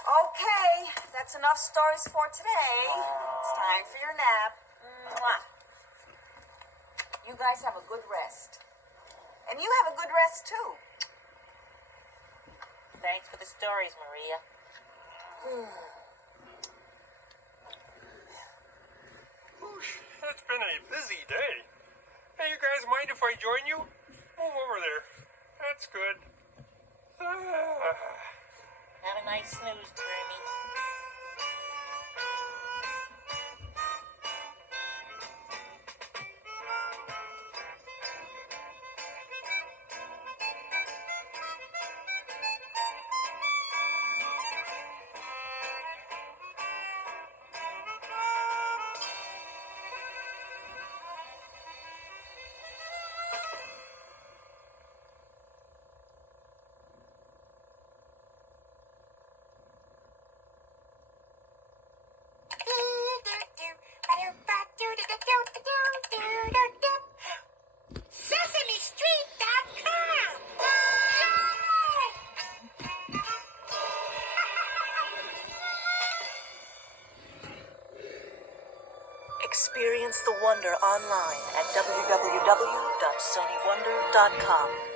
Okay, that's enough stories for today. It's time for your nap. Mwah. You guys have a good rest. And you have a good rest, too. Thanks for the stories, Maria. It's been a busy day. Hey, you guys mind if I join you? Move over there. That's good. Have a nice snooze, Jeremy. SesameStreet.com! Experience the wonder online at www.sonywonder.com.